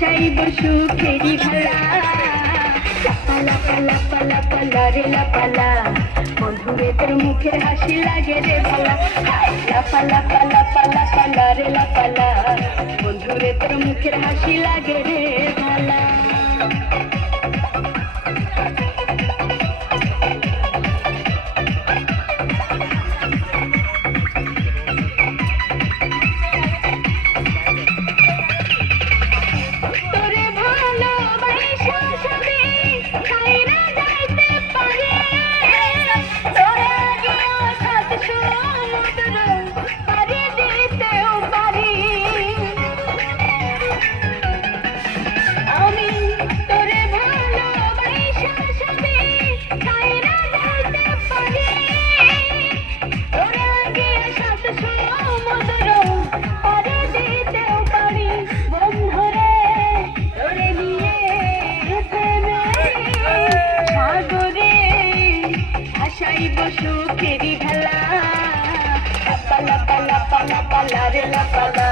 ভাসাইব সুখেরি ভেলা। লাপা লাপা লাপা লাপা রে লাপালা, বন্ধুরে তোর মুখের হাসি লাগে রে ভালা। লাপা লাপা লাপা লাপা রে লাপালা, বন্ধুরে তোর মুখের হাসি লাগে রে ভালা। সুখেরি ভেলা, লাপা লাপা লাপা লাপা রে লাপালা,